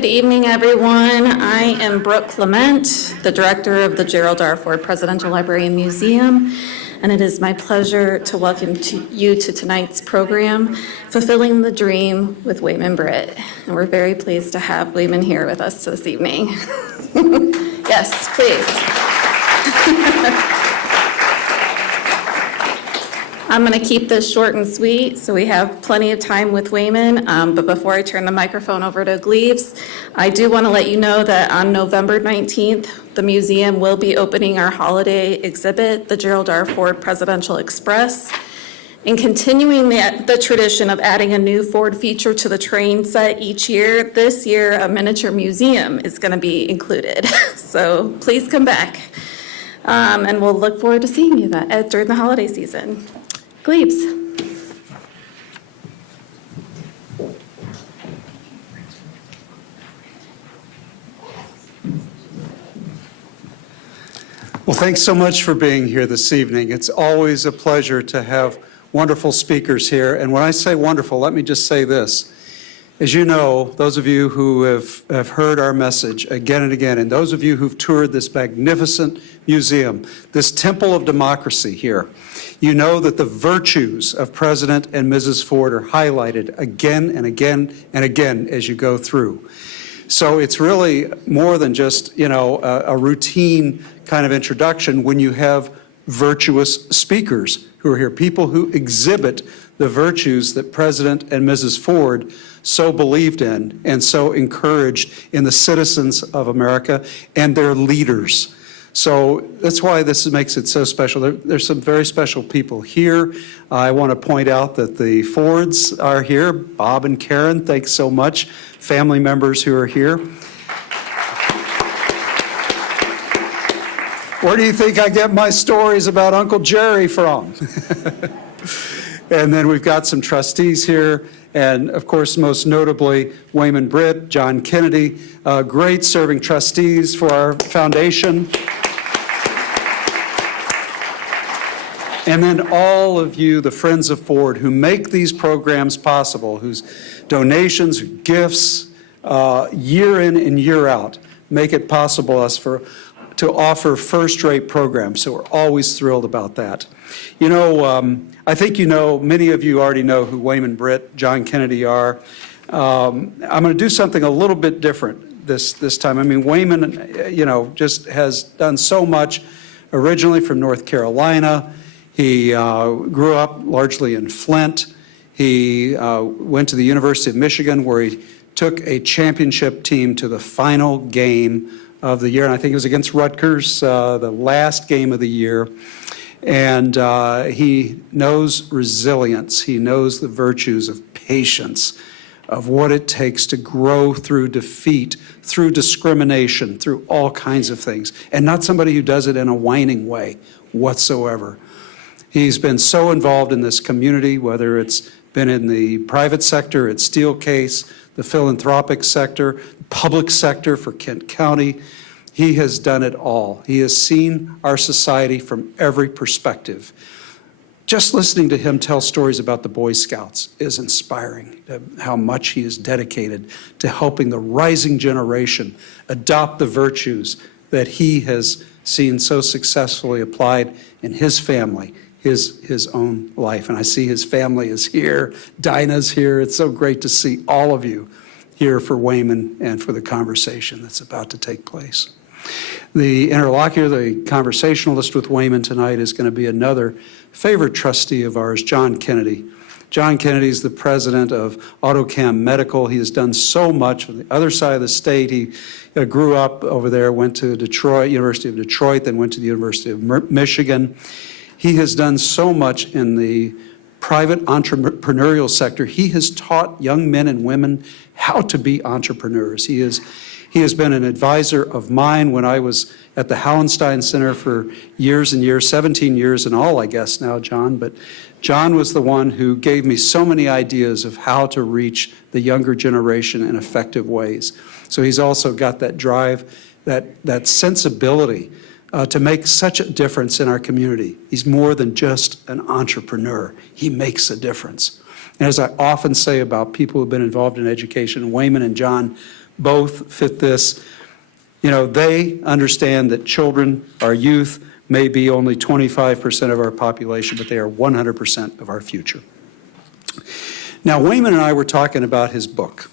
Good evening, everyone. I am Britt, the director of the Gerald R. Ford Presidential Library and Museum, and it is my pleasure to welcome you to tonight's program, Fulfilling the Dream with Wayman Britt. And we're very pleased to have Wayman here with us this evening. Yes, please. I'm going to keep this short and sweet, so we have plenty of time with Wayman. But before I turn the microphone over to Gleaves, I do want to let you know that on November 19th, the museum will be opening our holiday exhibit, the Gerald R. Ford Presidential Express. And continuing the tradition of adding a new Ford feature to the train set each year, this year a miniature museum is going to be included. So please come back. And we'll look forward to seeing you during the holiday season. Gleaves. Well, thanks so much for being here this evening. It's always a pleasure to have wonderful speakers here. And when I say wonderful, let me just say this. As you know, those of you who have heard our message again and again, and those of you who've toured this magnificent museum, this temple of democracy here, you know that the virtues of President and Mrs. Ford are highlighted again and again and again as you go through. So it's really more than just, a routine kind of introduction when you have virtuous speakers who are here, people who exhibit the virtues that President and Mrs. Ford so believed in and so encouraged in the citizens of America and their leaders. So that's why this makes it so special. There's some very special people here. I want to point out that the Fords are here. Bob and Karen, thanks so much. Family members who are here. Where do you think I get my stories about Uncle Jerry from? And then we've got some trustees here. And of course, most notably, Wayman Britt, John Kennedy, great serving trustees for our foundation. And then all of you, the Friends of Ford, who make these programs possible, whose donations, gifts, year in and year out, make it possible to offer first-rate programs. So we're always thrilled about that. I think many of you already know who Wayman Britt, John Kennedy are. I'm going to do something a little bit different this time. I mean, Wayman, just has done so much. Originally from North Carolina, he grew up largely in Flint. He went to the University of Michigan, where he took a championship team to the final game of the year, and I think it was against Rutgers, the last game of the year. And he knows resilience. He knows the virtues of patience, of what it takes to grow through defeat, through discrimination, through all kinds of things, and not somebody who does it in a whining way whatsoever. He's been so involved in this community, whether it's been in the private sector at Steelcase, the philanthropic sector, the public sector for Kent County. He has done it all. He has seen our society from every perspective. Just listening to him tell stories about the Boy Scouts is inspiring, how much he is dedicated to helping the rising generation adopt the virtues that he has seen so successfully applied in his family, his own life. And I see his family is here. Dinah's here. It's so great to see all of you here for Wayman and for the conversation that's about to take place. The interlocutor, the conversationalist with Wayman tonight is going to be another favorite trustee of ours, John Kennedy. John Kennedy is the president of AutoCam Medical. He has done so much on the other side of the state. He grew up over there, went to Detroit, University of Detroit, then went to the University of Michigan. He has done so much in the private entrepreneurial sector. He has taught young men and women how to be entrepreneurs. He has been an advisor of mine when I was at the Hallenstein Center for years and years, 17 years in all, I guess now, John. But John was the one who gave me so many ideas of how to reach the younger generation in effective ways. So he's also got that drive, that sensibility to make such a difference in our community. He's more than just an entrepreneur. He makes a difference. And as I often say about people who've been involved in education, Wayman and John both fit this. You know, they understand that children, our youth, may be only 25% of our population, but they are 100% of our future. Now, Wayman and I were talking about his book.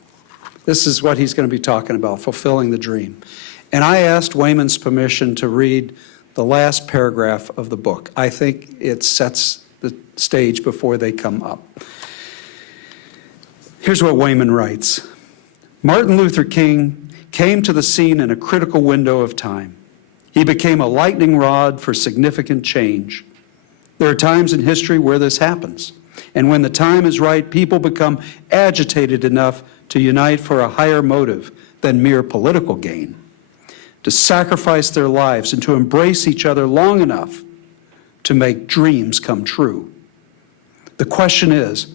This is what he's going to be talking about, Fulfilling the Dream. And I asked Wayman's permission to read the last paragraph of the book. I think it sets the stage before they come up. Here's what Wayman writes. Martin Luther King came to the scene in a critical window of time. He became a lightning rod for significant change. There are times in history where this happens. And when the time is right, people become agitated enough to unite for a higher motive than mere political gain, to sacrifice their lives and to embrace each other long enough to make dreams come true. The question is,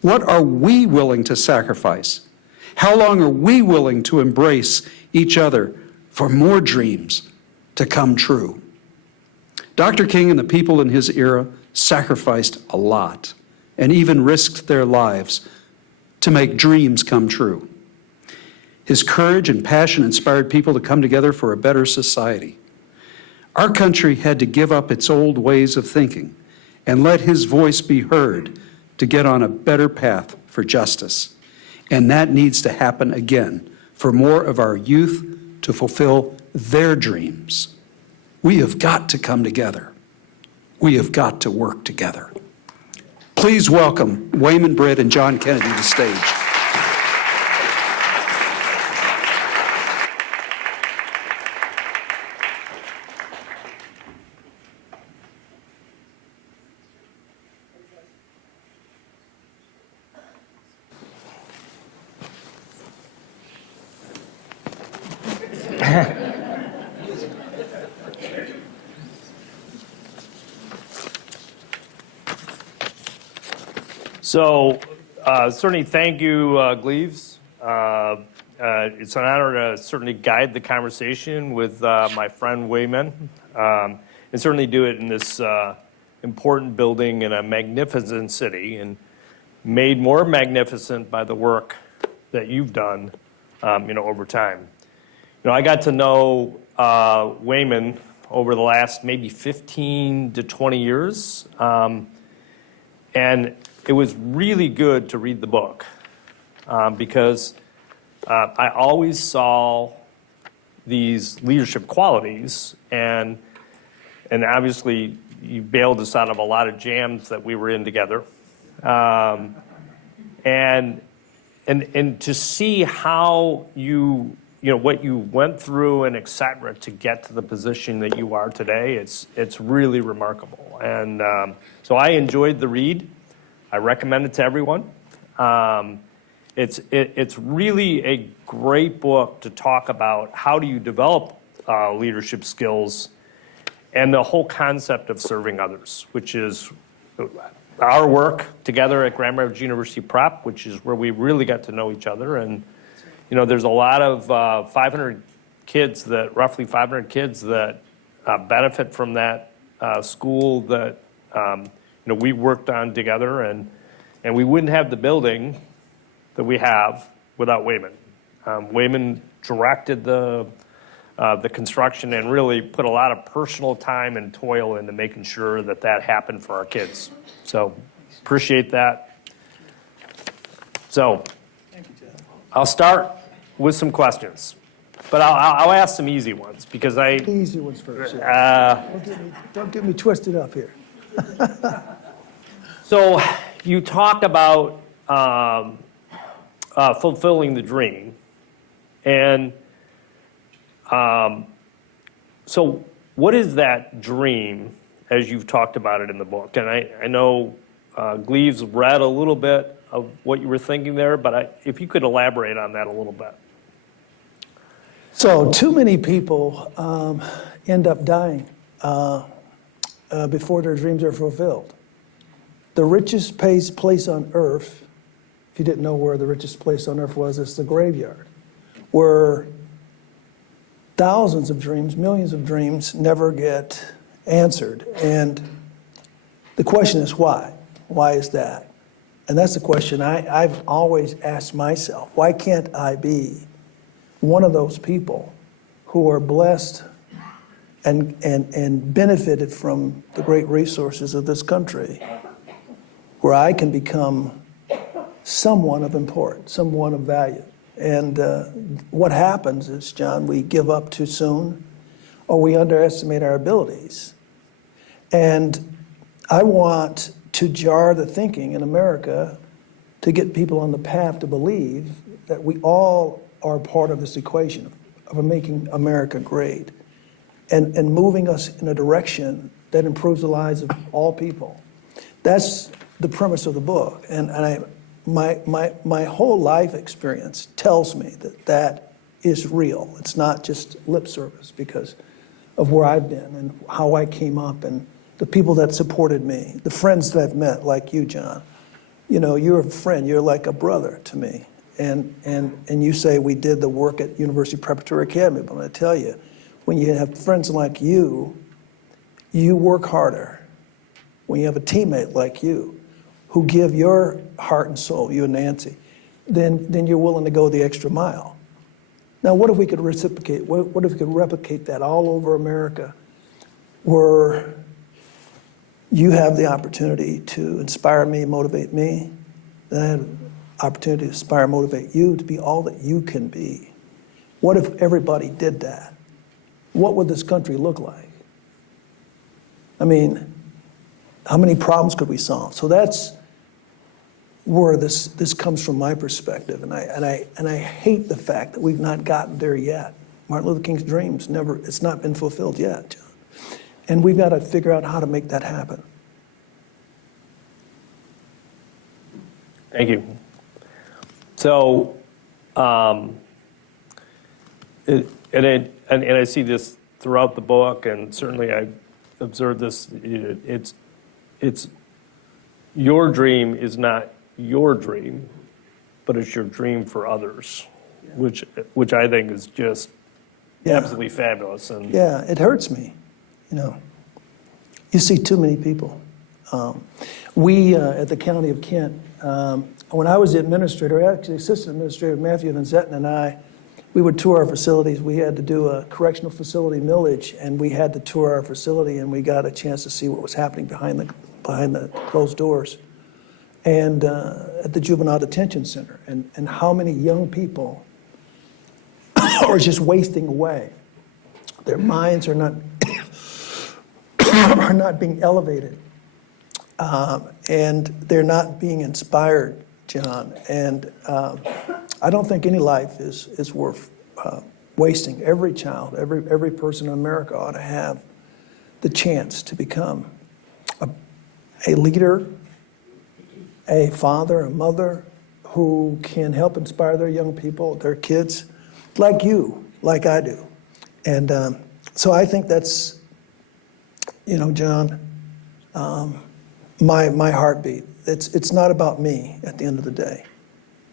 what are we willing to sacrifice? How long are we willing to embrace each other for more dreams to come true? Dr. King and the people in his era sacrificed a lot and even risked their lives to make dreams come true. His courage and passion inspired people to come together for a better society. Our country had to give up its old ways of thinking and let his voice be heard to get on a better path for justice. And that needs to happen again for more of our youth to fulfill their dreams. We have got to come together. We have got to work together. Please welcome Wayman, Britt, and John Kennedy to the stage. So, certainly thank you, Gleaves. It's an honor to certainly guide the conversation with my friend Wayman, and certainly do it in this important building in a magnificent city, and made more magnificent by the work that you've done, over time. I got to know Wayman over the last maybe 15 to 20 years, and it was really good to read the book because I always saw these leadership qualities, and obviously you bailed us out of a lot of jams that we were in together, and to see how what you went through and et cetera to get to the position that you are today, it's really remarkable. And so I enjoyed the read. I recommend it to everyone. It's really a great book to talk about how do you develop leadership skills and the whole concept of serving others, which is our work together at Grand Rapids University Prep, which is where we really got to know each other. And there's a lot of roughly 500 kids that benefit from that school that we worked on together, and we wouldn't have the building that we have without Wayman. Wayman directed the construction and really put a lot of personal time and toil into making sure that happened for our kids. So appreciate that. So I'll start with some questions, but I'll ask some easy ones because The easy ones first. Don't get me twisted up here. So you talked about fulfilling the dream, and so what is that dream as you've talked about it in the book? And I know Gleaves read a little bit of what you were thinking there, but if you could elaborate on that a little bit. So too many people end up dying before their dreams are fulfilled. The richest place on earth, if you didn't know where the richest place on earth was, it's the graveyard, where thousands of dreams, millions of dreams never get answered. And the question is why? Why is that? And that's the question I've always asked myself. Why can't I be one of those people who are blessed and benefited from the great resources of this country, where I can become someone of importance, someone of value. And what happens is, John, we give up too soon, or we underestimate our abilities. And I want to jar the thinking in America to get people on the path to believe that we all are part of this equation of making America great and moving us in a direction that improves the lives of all people. That's the premise of the book. And my whole life experience tells me that that is real. It's not just lip service because of where I've been and how I came up and the people that supported me, the friends that I've met, like you, John. You know, you're a friend. You're like a brother to me. And you say we did the work at University Preparatory Academy, but I'm going to tell you, when you have friends like you work harder. When you have a teammate like you who give your heart and soul, you and Nancy, then you're willing to go the extra mile. Now, what if we could reciprocate? What if we could replicate that all over America, where you have the opportunity to inspire me, motivate me, then I have the opportunity to inspire, motivate you to be all that you can be. What if everybody did that? What would this country look like? I mean, how many problems could we solve? So that's where this comes from my perspective, and I hate the fact that we've not gotten there yet. Martin Luther King's dreams it's not been fulfilled yet, John. And we've got to figure out how to make that happen. Thank you. So, and I see this throughout the book, and certainly I've observed this. It's your dream is not your dream, but it's your dream for others, which I think is just absolutely fabulous. And yeah, it hurts me. You know, you see too many people. We at the County of Kent, when I was the administrator, actually Assistant Administrator Matthew Van Zetten and I, we would tour our facilities. We had to do a correctional facility millage, and we had to tour our facility, and we got a chance to see what was happening behind the closed doors, and at the Juvenile Detention Center, and how many young people are just wasting away. Their minds are not are not being elevated, and they're not being inspired, John. And I don't think any life is worth wasting. Every child, every person in America ought to have the chance to become a leader, a father, a mother who can help inspire their young people, their kids, like you, like I do. And so I think that's, you know, John, my heartbeat. It's not about me at the end of the day.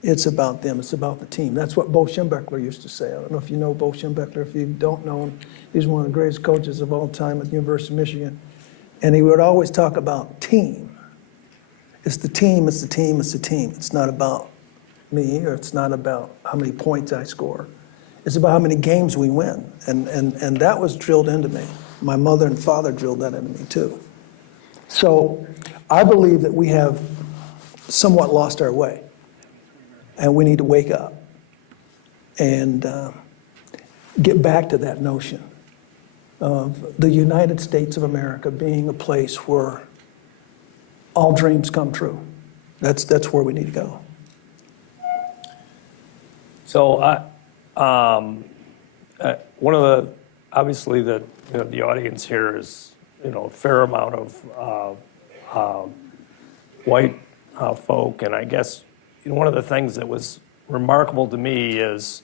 It's about them. It's about the team. That's what Bo Schembechler used to say. I don't know if you know Bo Schembechler. If you don't know him, he's one of the greatest coaches of all time at the University of Michigan. And he would always talk about team. It's the team, it's the team, it's the team. It's not about me, or it's not about how many points I score. It's about how many games we win. And that was drilled into me. My mother and father drilled that into me too. So I believe that we have somewhat lost our way. And we need to wake up and get back to that notion of the United States of America being a place where all dreams come true. That's where we need to go. so one of the, obviously the audience here is a fair amount of white folk, and I guess one of the things that was remarkable to me is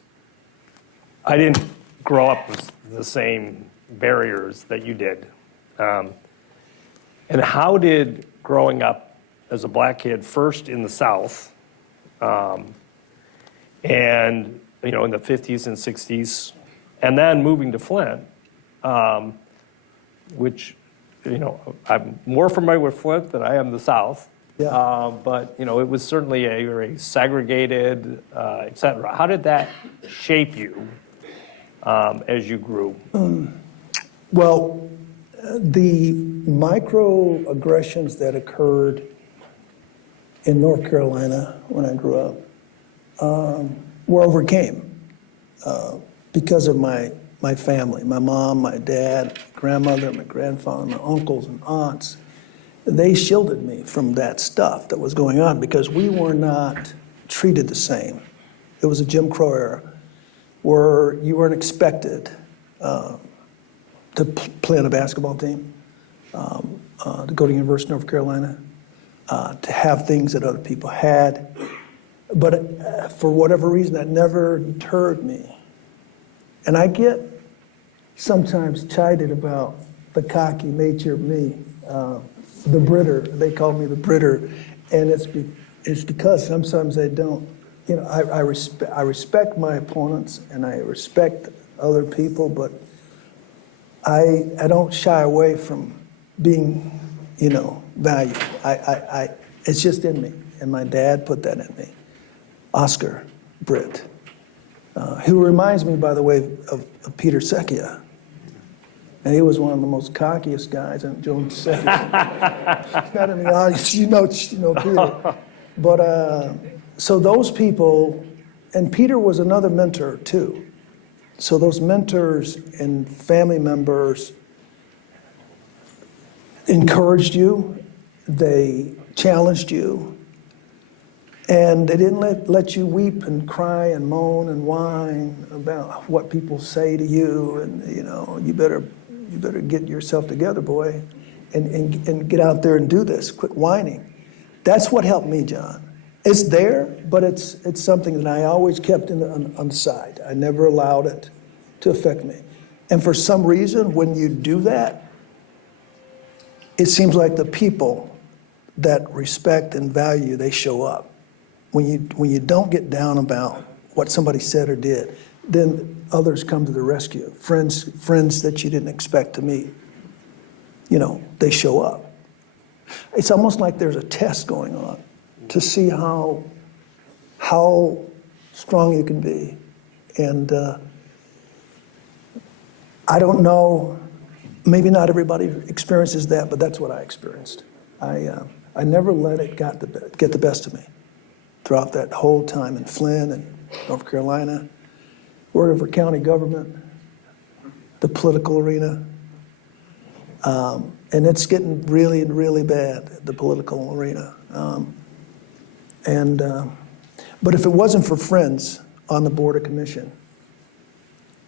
I didn't grow up with the same barriers that you did. And how did growing up as a black kid, first in the South, and in the 50s and 60s, and then moving to Flint, which I'm more familiar with Flint than I am the South, Yeah. But, you know, it was certainly a very segregated, et cetera. How did that shape you as you grew? Well, the microaggressions that occurred in North Carolina when I grew up were overcame because of my family, my mom, my dad, my grandmother, my grandfather, my uncles and aunts. They shielded me from that stuff that was going on because we were not treated the same. It was a Jim Crow era where you weren't expected to play on a basketball team, to go to University of North Carolina, to have things that other people had. But for whatever reason, that never deterred me. And I get sometimes chided about the cocky nature of me, the Britter. They call me the Britter, and it's because sometimes I don't. You know, I respect my opponents and I respect other people, but I don't shy away from being, you know, valued. It's just in me, and my dad put that in me. Oscar Britt, who reminds me, by the way, of Peter Secchia. And he was one of the most cockiest guys, and Joan Secchia. Not in the audience, you know Peter. But so those people, and Peter was another mentor too. So those mentors and family members encouraged you, they challenged you, and they didn't let you weep and cry and moan and whine about what people say to you, and you know, you better get yourself together, boy, and get out there and do this. Quit whining. That's what helped me, John. It's there, but it's something that I always kept on the side. I never allowed it to affect me. And for some reason, when you do that, it seems like the people that respect and value, they show up. When you don't get down about what somebody said or did, then others come to the rescue. Friends that you didn't expect to meet, you know, they show up. It's almost like there's a test going on to see how strong you can be. And I don't know, maybe not everybody experiences that, but that's what I experienced. I never let it get the best of me throughout that whole time in Flynn and North Carolina, working for county government, the political arena. And it's getting really, really bad, the political arena. But if it wasn't for friends on the board of commission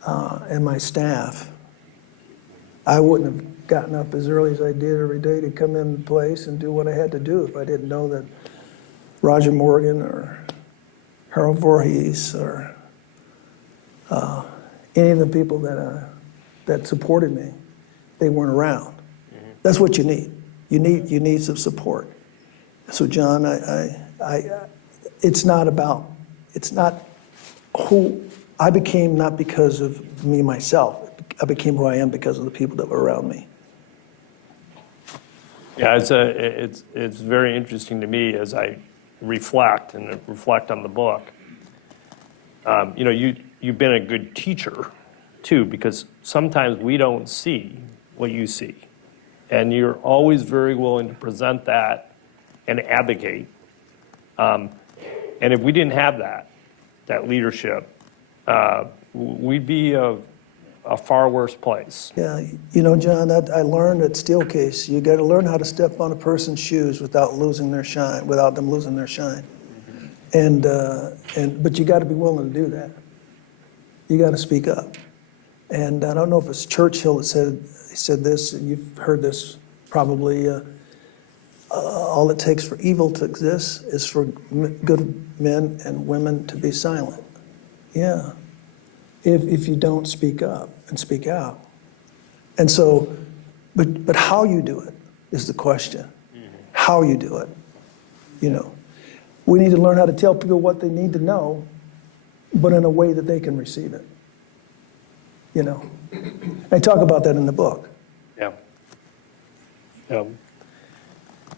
and my staff, I wouldn't have gotten up as early as I did every day to come in place and do what I had to do if I didn't know that Roger Morgan or Harold Voorhees or any of the people that supported me, they weren't around. Mm-hmm. That's what you need. You need some support. So John, it's not who I became, not because of me myself. I became who I am because of the people that were around me. Yeah, it's very interesting to me as I reflect on the book. You know, you've been a good teacher too, because sometimes we don't see what you see, and you're always very willing to present that and advocate. And if we didn't have that leadership, we'd be a far worse place. Yeah, you know, John, I learned at Steelcase, you got to learn how to step on a person's shoes without them losing their shine. Mm-hmm. But you got to be willing to do that. You got to speak up. And I don't know if it's Churchill that said this, and you've heard this probably. All it takes for evil to exist is for good men and women to be silent. Yeah. If you don't speak up and speak out. And so, but how you do it is the question. Mm-hmm. How you do it. You know, we need to learn how to tell people what they need to know, but in a way that they can receive it. You know, I talk about that in the book. Yeah. Yeah.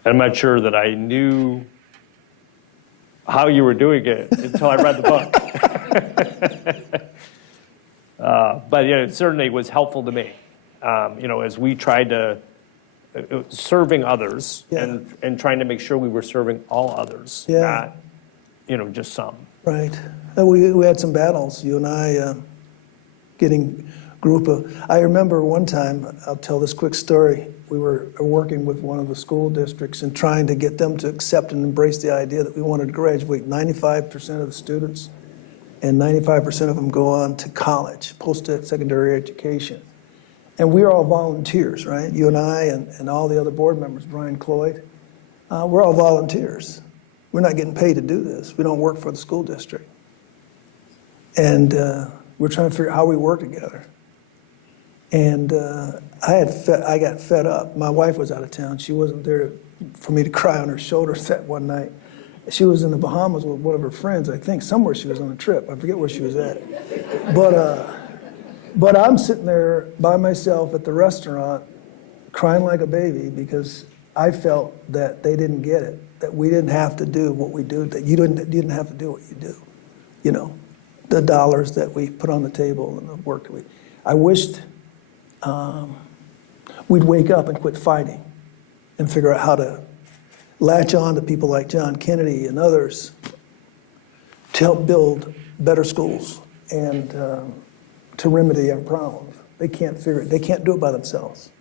I'm not sure that I knew how you were doing it until I read the book. But yeah, it certainly was helpful to me, as we tried to, serving others Yeah. and trying to make sure we were serving all others, Yeah. not, just some. Right. And we had some battles, you and I, getting I remember one time, I'll tell this quick story. We were working with one of the school districts and trying to get them to accept and embrace the idea that we wanted to graduate 95% of the students, and 95% of them go on to college, post-secondary education. And we're all volunteers, right? You and I and all the other board members, Brian Cloyd, we're all volunteers. We're not getting paid to do this. We don't work for the school district. And we're trying to figure out how we work together. And I got fed up. My wife was out of town. She wasn't there for me to cry on her shoulders that one night. She was in the Bahamas with one of her friends, I think. Somewhere she was on a trip. I forget where she was at. But I'm sitting there by myself at the restaurant crying like a baby because I felt that they didn't get it, that we didn't have to do what we do, that you didn't have to do what you do. The dollars that we put on the table and the work that I wished we'd wake up and quit fighting and figure out how to latch on to people like John Kennedy and others to help build better schools and to remedy our problems. They can't figure it. They can't do it by themselves.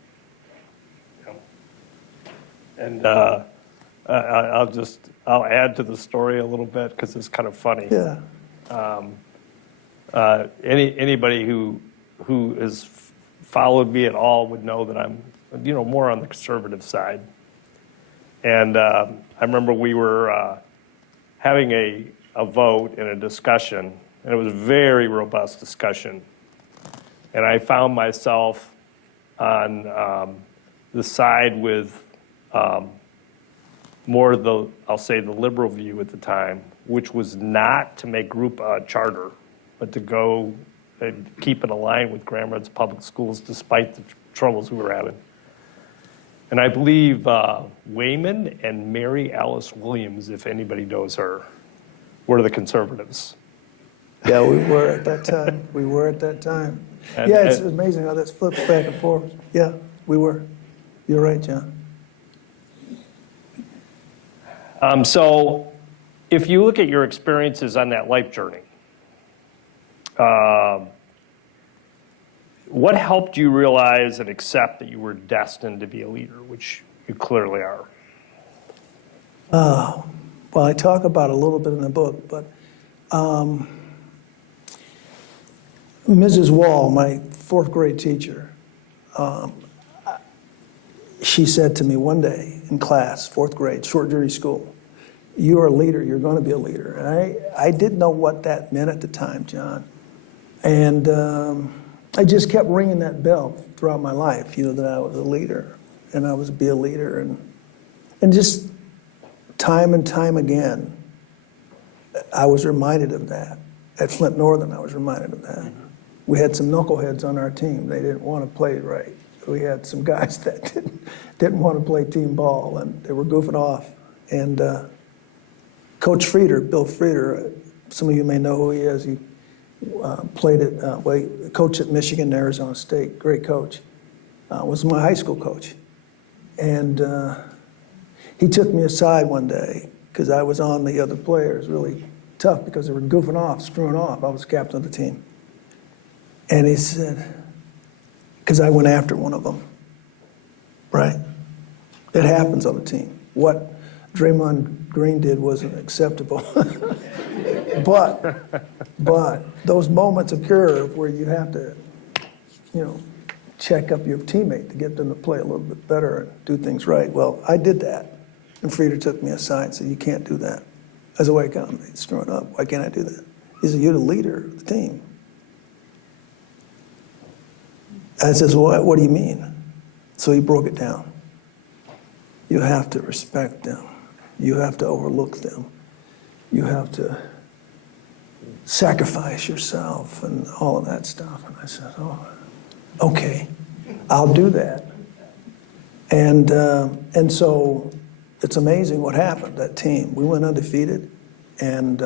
And I'll add to the story a little bit because it's kind of funny. Yeah. Anybody who has followed me at all would know that I'm, more on the conservative side. And I remember we were having a vote and a discussion, and it was a very robust discussion. And I found myself on the side with more the, I'll say, the liberal view at the time, which was not to make group charter, but to go and keep it aligned with Grand Rapids Public Schools despite the troubles we were having. And I believe Wayman and Mary Alice Williams, if anybody knows her, were the conservatives. Yeah, we were at that time. We were at that time. Yeah, it's amazing how that flips back and forth. Yeah, we were. You're right, John. So if you look at your experiences on that life journey, what helped you realize and accept that you were destined to be a leader, which you clearly are? Well, I talk about it a little bit in the book, but Mrs. Wall, my fourth grade teacher, she said to me one day in class, fourth grade, short journey school, "You're a leader, you're going to be a leader." And I didn't know what that meant at the time, John. And I just kept ringing that bell throughout my life, that I was a leader and I was to be a leader. And just time and time again, I was reminded of that. At Flint Northern, I was reminded of that. We had some knuckleheads on our team. They didn't want to play right. We had some guys that didn't want to play team ball, and they were goofing off. And Coach Frieder, Bill Frieder, some of you may know who he is. He played at, coached at Michigan and Arizona State, great coach. Was my high school coach. And he took me aside one day because I was on the other players, really tough because they were goofing off, screwing off. I was captain of the team. And he said, because I went after one of them, right? It happens on the team. What Draymond Green did wasn't acceptable. But those moments occur where you have to, check up your teammate to get them to play a little bit better and do things right. Well, I did that. And Frieder took me aside and said, "You can't do that." I said, "Why can't I? Screwing up. Why can't I do that?" He said, "You're the leader of the team." I says, "Well, what do you mean?" So he broke it down. You have to respect them. You have to overlook them. You have to sacrifice yourself and all of that stuff. And I said, "Oh, okay, I'll do that." And so it's amazing what happened, that team. We went undefeated and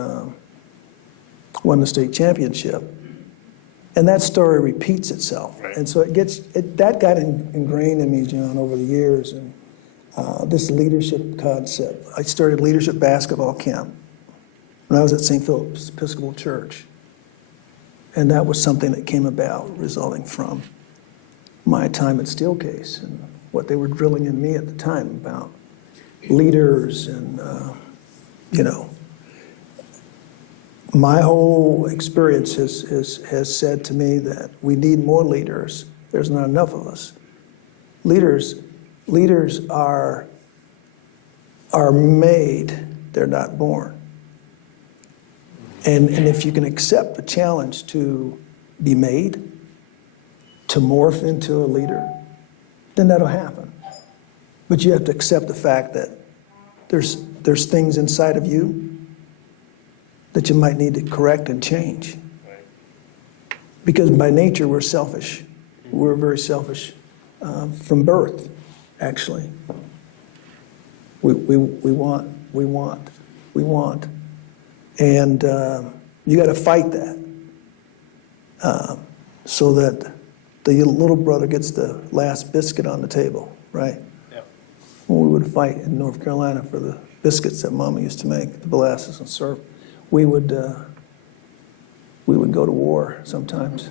won the state championship. And that story repeats itself. Right. And so that got ingrained in me, John, over the years. And this leadership concept. I started leadership basketball camp when I was at St. Philip's Episcopal Church. And that was something that came about resulting from my time at Steelcase and what they were drilling in me at the time about leaders and, my whole experience has said to me that we need more leaders. There's not enough of us. Leaders are made, they're not born. And if you can accept the challenge to be made, to morph into a leader, then that'll happen. But you have to accept the fact that there's things inside of you that you might need to correct and change. Because by nature, we're selfish. We're very selfish from birth, actually. We want. And you got to fight that so that the little brother gets the last biscuit on the table, right? Yep. When we would fight in North Carolina for the biscuits that Mama used to make, the molasses and syrup, we would go to war sometimes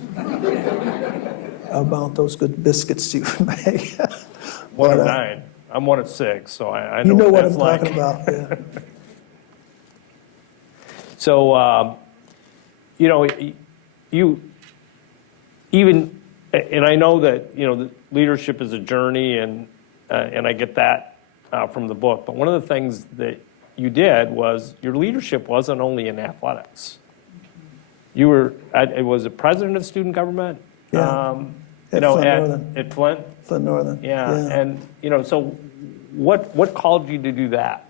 about those good biscuits you would make. One of 9. I'm one of 6, so I know You know what that's I'm like. talking about, yeah. So, you even, and I know that, the leadership is a journey, and I get that from the book, but one of the things that you did was your leadership wasn't only in athletics. You were, was it president of student government? Yeah. At Flint Northern. At Flint? Flint Northern. Yeah. And, so what called you to do that?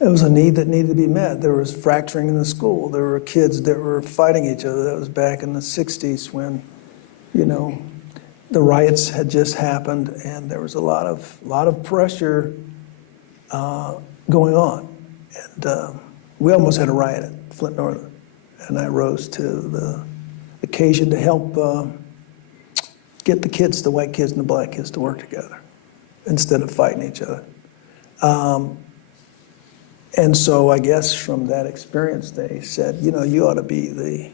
It was a need that needed to be met. There was fracturing in the school. There were kids that were fighting each other. That was back in the 60s when, the riots had just happened and there was a lot of pressure going on. And we almost had a riot at Flint Northern. And I rose to the occasion to help get the kids, the white kids and the black kids, to work together instead of fighting each other. And so I guess from that experience, they said, you ought to be the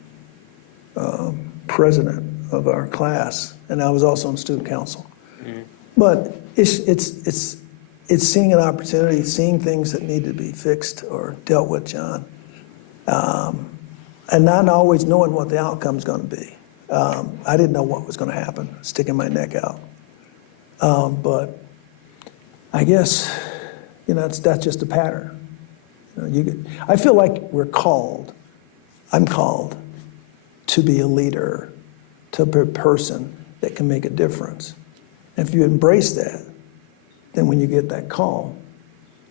president of our class. And I was also on student council. Mm-hmm. But it's seeing an opportunity, seeing things that need to be fixed or dealt with, John, and not always knowing what the outcome's going to be. I didn't know what was going to happen, sticking my neck out. But I guess, that's just a pattern. I feel like I'm called to be a leader, to be a person that can make a difference. And if you embrace that, then when you get that call,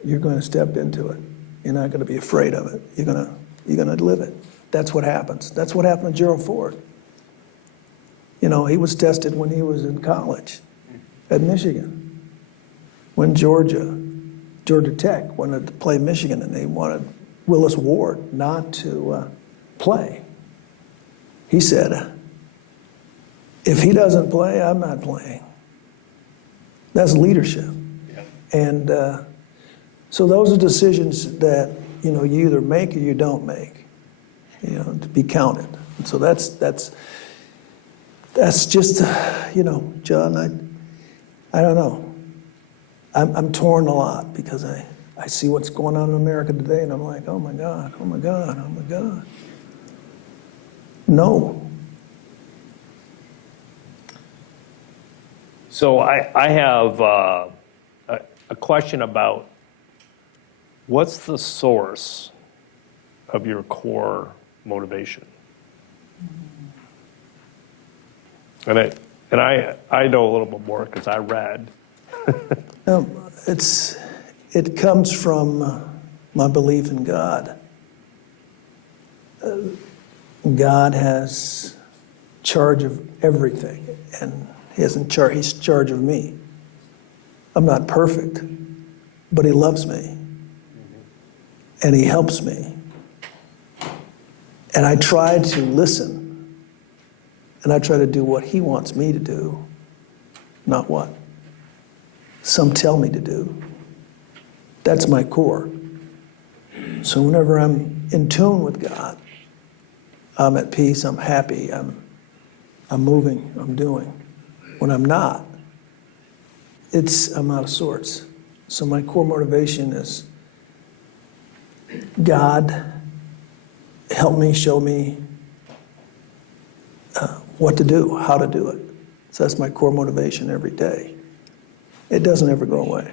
you're going to step into it. You're not going to be afraid of it. You're going to live it. That's what happens. That's what happened to Gerald Ford. He was tested when he was in college at Michigan. When Georgia Tech wanted to play Michigan, and they wanted Willis Ward not to play. He said, if he doesn't play, I'm not playing. That's leadership. Yeah. And so those are decisions that, you either make or you don't make, to be counted. And so that's just, John, I don't know. I'm torn a lot because I see what's going on in America today, and I'm like, oh my God, oh my God, oh my God. No. So I have a question about what's the source of your core motivation? And I know a little bit more because I read. It comes from my belief in God. God has charge of everything, and he's charge of me. I'm not perfect, but he loves me. And he helps me. And I try to listen. And I try to do what he wants me to do, not what some tell me to do. That's my core. So whenever I'm in tune with God, I'm at peace, I'm happy, I'm moving, I'm doing. When I'm not, I'm out of sorts. So my core motivation is God, help me, show me what to do, how to do it. So that's my core motivation every day. It doesn't ever go away.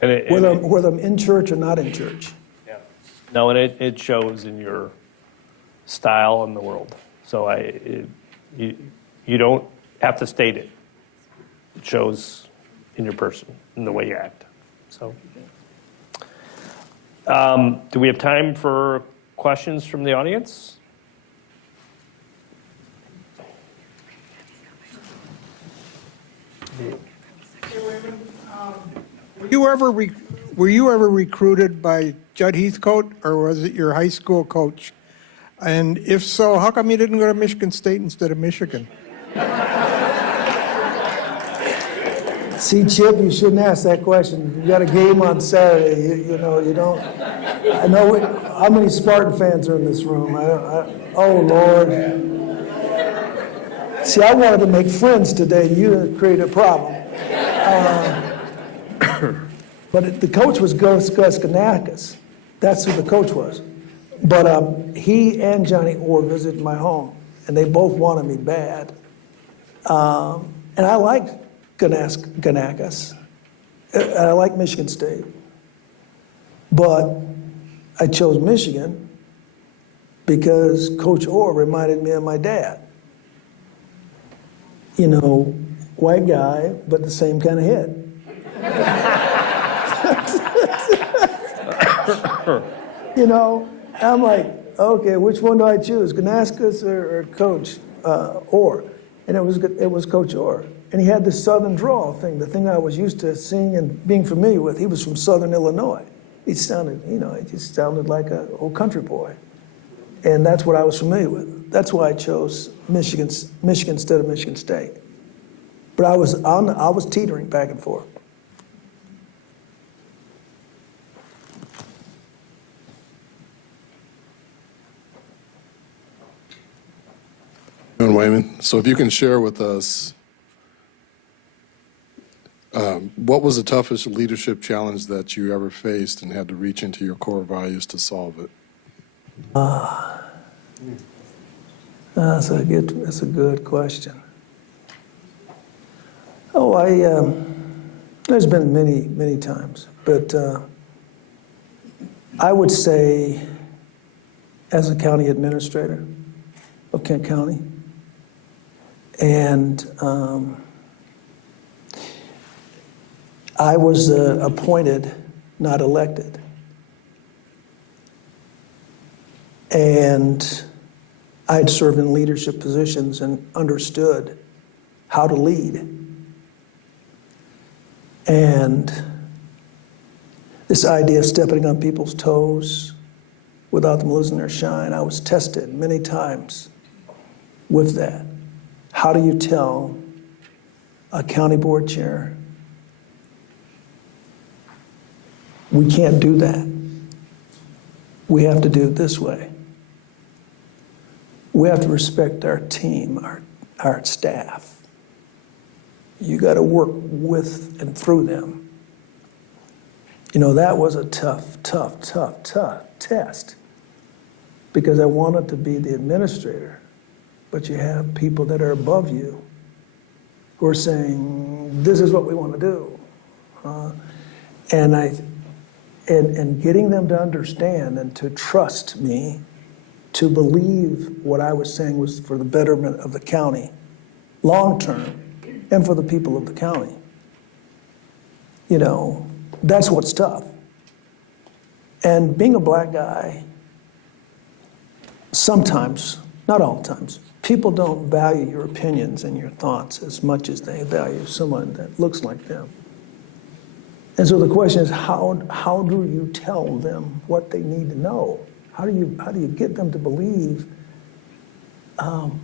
Whether I'm in church or not in church. Yeah. No, and it shows in your style in the world. So you don't have to state it. It shows in your person, in the way you act. So, do we have time for questions from the audience? Were you ever recruited by Judd Heathcote, or was it your high school coach? And if so, how come you didn't go to Michigan State instead of Michigan? See, Chip, you shouldn't ask that question. You got a game on Saturday. You know, you don't. I know how many Spartan fans are in this room. Oh, Lord. See, I wanted to make friends today. You created a problem. But the coach was Gus Ganakis. That's who the coach was. But he and Johnny Orr visited my home, and they both wanted me bad. And I liked Ganakis. And I like Michigan State. But I chose Michigan because Coach Orr reminded me of my dad. You know, white guy, but the same kind of head. You know, I'm like, okay, which one do I choose, Ganakis or Coach Orr? And it was Coach Orr. And he had this Southern drawl thing, the thing I was used to seeing and being familiar with. He was from Southern Illinois. He sounded, he just sounded like an old country boy. And that's what I was familiar with. That's why I chose Michigan instead of Michigan State. But I was teetering back and forth. And Wayman, so if you can share with us, what was the toughest leadership challenge that you ever faced and had to reach into your core values to solve it? That's a good question. Oh, there's been many times, but I would say, as a county administrator of Kent County, and I was appointed, not elected. And I had served in leadership positions and understood how to lead. And this idea of stepping on people's toes without them losing their shine, I was tested many times with that. How do you tell a county board chair, we can't do that. We have to do it this way. We have to respect our team, our staff. You got to work with and through them. You know, that was a tough test because I wanted to be the administrator, but you have people that are above you who are saying, this is what we want to do. And getting them to understand and to trust me, to believe what I was saying was for the betterment of the county, long term, and for the people of the county. You know, that's what's tough. And being a black guy, sometimes, not all times, people don't value your opinions and your thoughts as much as they value someone that looks like them. And so the question is, how do you tell them what they need to know? How do you get them to believe? And,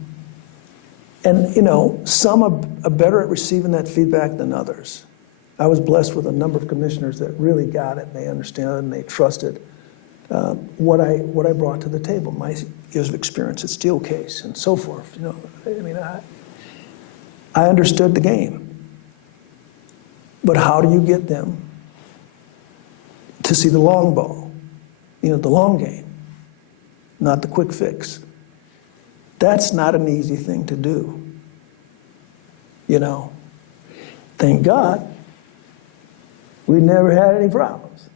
you know, some are better at receiving that feedback than others. I was blessed with a number of commissioners that really got it, and they understood, and they trusted what I brought to the table, my years of experience at Steelcase and so forth. You know, I mean, I understood the game. But how do you get them to see the long ball, you know, the long game, not the quick fix? That's not an easy thing to do. You know, thank God we never had any problems.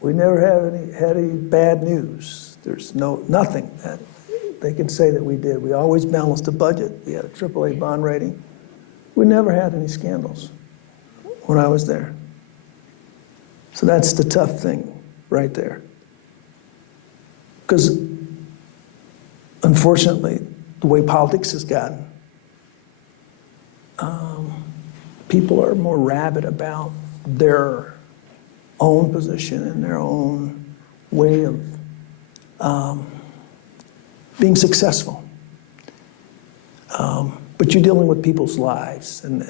We never had any bad news. There's nothing that they can say that we did. We always balanced the budget. We had a AAA bond rating. We never had any scandals when I was there. So that's the tough thing right there. Because unfortunately, the way politics has gotten, people are more rabid about their own position and their own way of being successful. But you're dealing with people's lives, and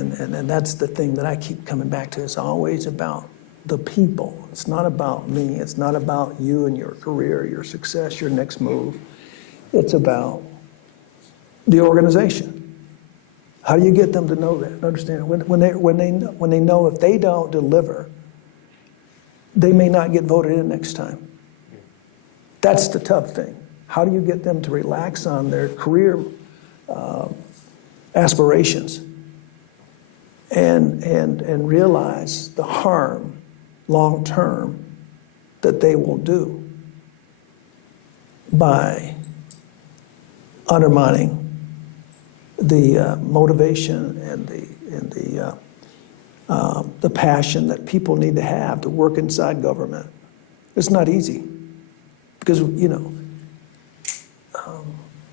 that's the thing that I keep coming back to. It's always about the people. It's not about me. It's not about you and your career, your success, your next move. It's about the organization. How do you get them to know that, understand? When they know if they don't deliver, they may not get voted in next time. That's the tough thing. How do you get them to relax on their career aspirations and realize the harm long term that they will do by undermining the motivation and the passion that people need to have to work inside government? It's not easy because, you know,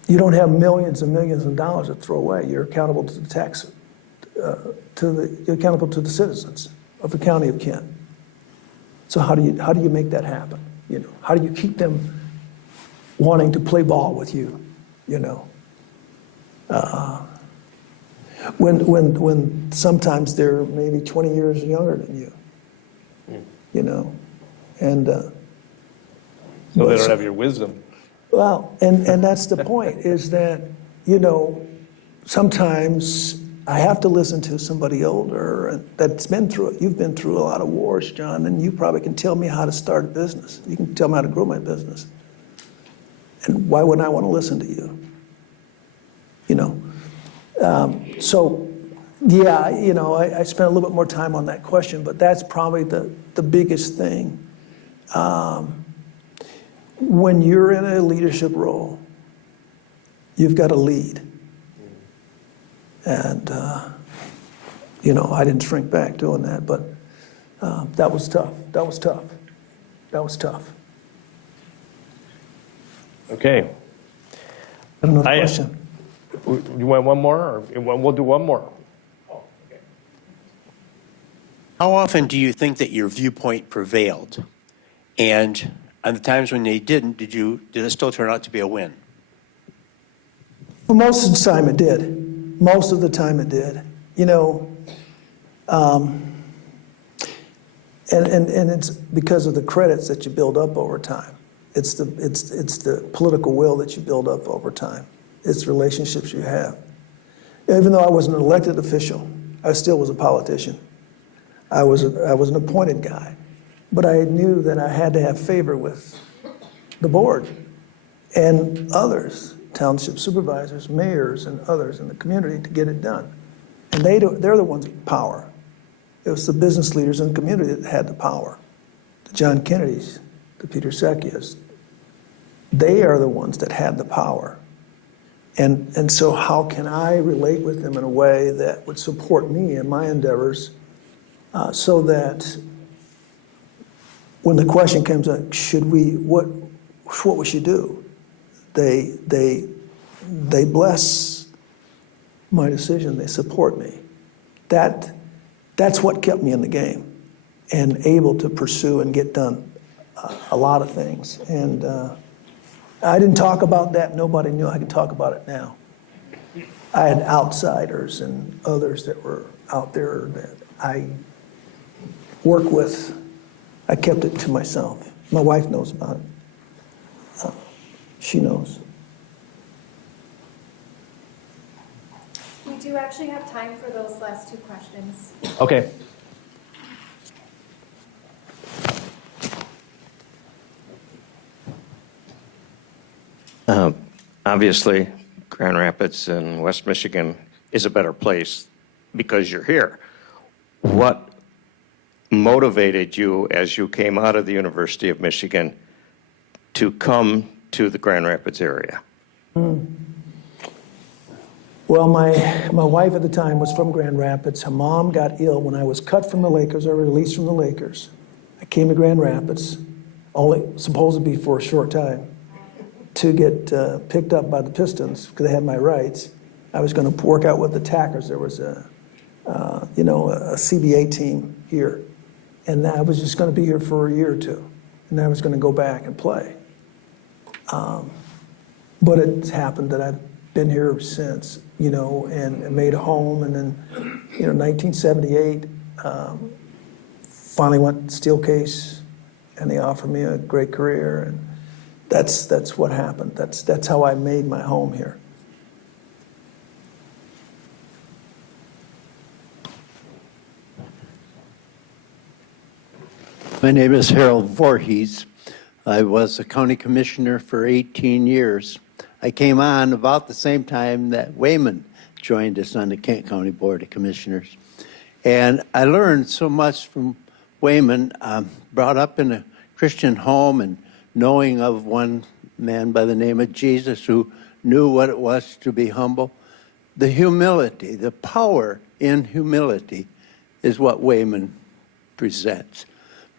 you don't have millions and millions of dollars to throw away. You're accountable to the tax, you're accountable to the citizens of the county of Kent. So how do you make that happen? You know, how do you keep them wanting to play ball with you? You know, when sometimes they're maybe 20 years younger than you. You know, and So they don't have your wisdom. well, and that's the point, is that, you know, sometimes I have to listen to somebody older that's been through it. You've been through a lot of wars, John, and you probably can tell me how to start a business. You can tell me how to grow my business. And why wouldn't I want to listen to you? You know? So, yeah, you know, I spent a little bit more time on that question, but that's probably the biggest thing. When you're in a leadership role, you've got to lead. And, you know, I didn't shrink back doing that, but that was tough. That was tough. That was tough. Okay. Another question. You want one more? Or we'll do one more. How often do you think that your viewpoint prevailed? And on the times when they didn't, did it still turn out to be a win? Well, most of the time it did. Most of the time it did. You know, and it's because of the credits that you build up over time. It's the political will that you build up over time. It's relationships you have. Even though I wasn't an elected official, I still was a politician. I was an appointed guy. But I knew that I had to have favor with the board and others, township supervisors, mayors, and others in the community to get it done. And they're the ones with power. It was the business leaders in the community that had the power. The John Kennedys, the Peter Secchias. They are the ones that had the power. And so how can I relate with them in a way that would support me in my endeavors so that when the question comes up, what we should do, they bless my decision. They support me. That's what kept me in the game. and able to pursue and get done a lot of things. And I didn't talk about that. Nobody knew. I can talk about it now. I had outsiders and others that were out there that I work with. I kept it to myself. My wife knows about it. She knows. We do actually have time for those last two questions. Okay. Obviously, Grand Rapids and West Michigan is a better place because you're here. What motivated you as you came out of the University of Michigan to come to the Grand Rapids area? Well, my wife at the time was from Grand Rapids. Her mom got ill when I was cut from the Lakers, or released from the Lakers. I came to Grand Rapids, only supposed to be for a short time, to get picked up by the Pistons because they had my rights. I was going to work out with the Tackers. There was a CBA team here, and I was just going to be here for a year or two, and then I was going to go back and play. But it's happened that I've been here since, and made a home, and then, 1978, finally went Steelcase, and they offered me a great career, and that's what happened. That's how I made my home here. My name is Harold Voorhees. I was a county commissioner for 18 years. I came on about the same time that Wayman joined us on the Kent County Board of Commissioners. And I learned so much from Wayman, brought up in a Christian home and knowing of one man by the name of Jesus who knew what it was to be humble. The humility, the power in humility is what Wayman presents,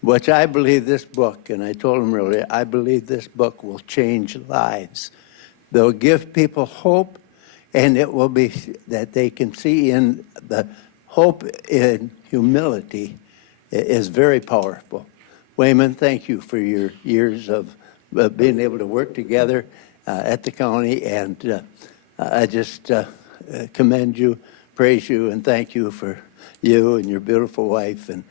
which I believe this book, and I told him earlier, I believe this book will change lives. They'll give people hope, and it will be that they can see in the hope in humility is very powerful. Wayman, thank you for your years of being able to work together at the county, and I just commend you, praise you, and thank you for you and your beautiful wife and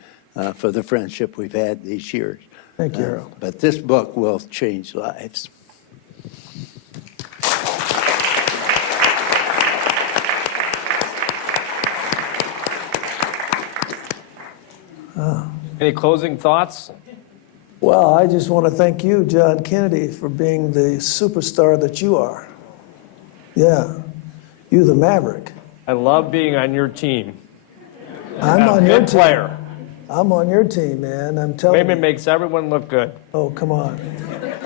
for the friendship we've had these years. Thank you, Harold. But this book will change lives. Any closing thoughts? Well, I just want to thank you, John Kennedy, for being the superstar that you are. Yeah, you the Maverick. I love being on your team. I'm on your Good team. player. I'm on your team, man. I'm telling Wayman you. makes everyone look good. Oh, come on.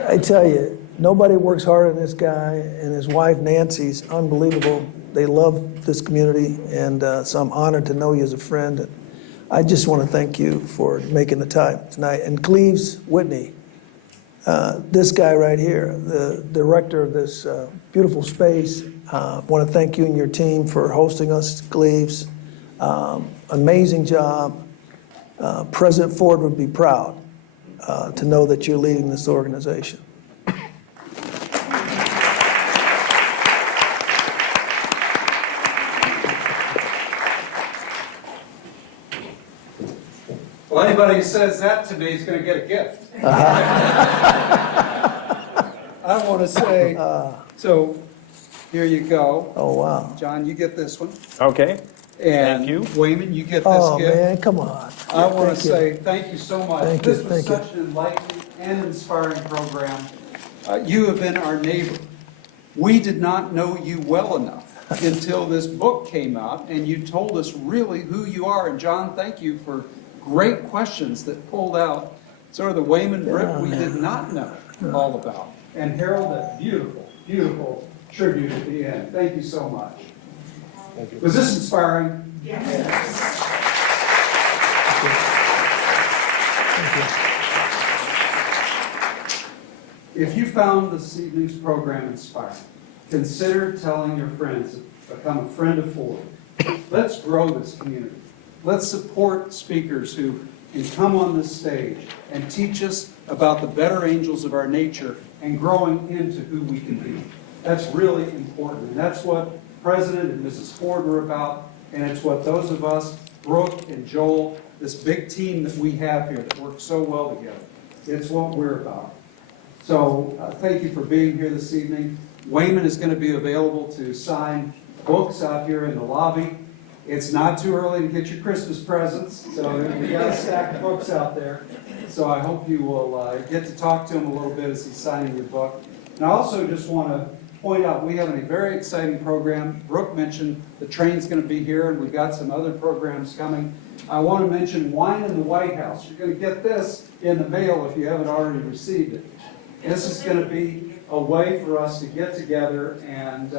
I tell you, nobody works harder than this guy, and his wife, Nancy's unbelievable. They love this community, and so I'm honored to know you as a friend. And I just want to thank you for making the time tonight. And Cleves Whitney, this guy right here, the director of this beautiful space, I want to thank you and your team for hosting us, Cleves. Amazing job. President Ford would be proud to know that you're leading this organization. Well, anybody who says that to me is going to get a gift. I want to say, so here you go. Oh, wow. John, you get this one. Okay. And Thank you. Wayman, you get this Oh, gift. man, come on. I want Thank to you. say thank you so much. Thank you, This was thank you. such an enlightening and inspiring program. You have been our neighbor. We did not know you well enough until this book came out, and you told us really who you are. And John, thank you for great questions that pulled out sort of the Wayman Britt we did not know all about. And Harold, that beautiful, beautiful tribute at the end. Thank you so much. Thank you. Was this inspiring? If you found this evening's program inspiring, consider telling your friends to become a friend of Ford. Let's grow this community. Let's support speakers who can come on this stage and teach us about the better angels of our nature and growing into who we can be. That's really important, and that's what President and Mrs. Ford were about, and it's what those of us, Brooke and Joel, this big team that we have here that works so well together, it's what we're about. So thank you for being here this evening. Wayman is going to be available to sign books out here in the lobby. It's not too early to get your Christmas presents, so we got a stack of books out there. So I hope you will get to talk to him a little bit as he's signing your book. And I also just want to point out, we have a very exciting program. Brooke mentioned the train's going to be here, and we've got some other programs coming. I want to mention Wine in the White House. You're going to get this in the mail if you haven't already received it. This is going to be a way for us to get together, and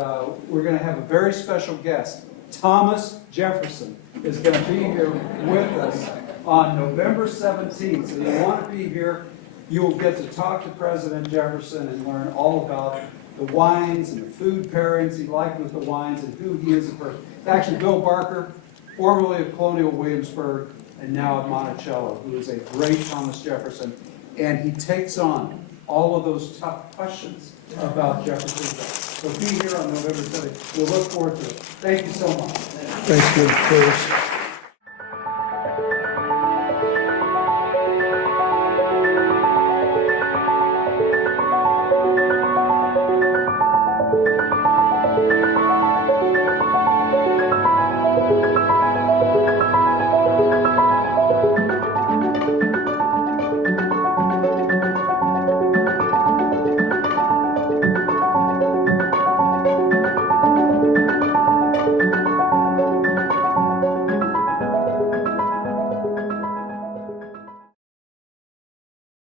we're going to have a very special guest. Thomas Jefferson is going to be here with us on November 17th. So you want to be here, you will get to talk to President Jefferson and learn all about the wines and the food pairings he liked with the wines and who he is as a person. Actually, Bill Barker, formerly of Colonial Williamsburg and now of Monticello, who is a great Thomas Jefferson, and he takes on all of those tough questions about Jefferson's life. So be here on November 7th. We'll look forward to it. Thank you so much. Thanks, good, Bruce.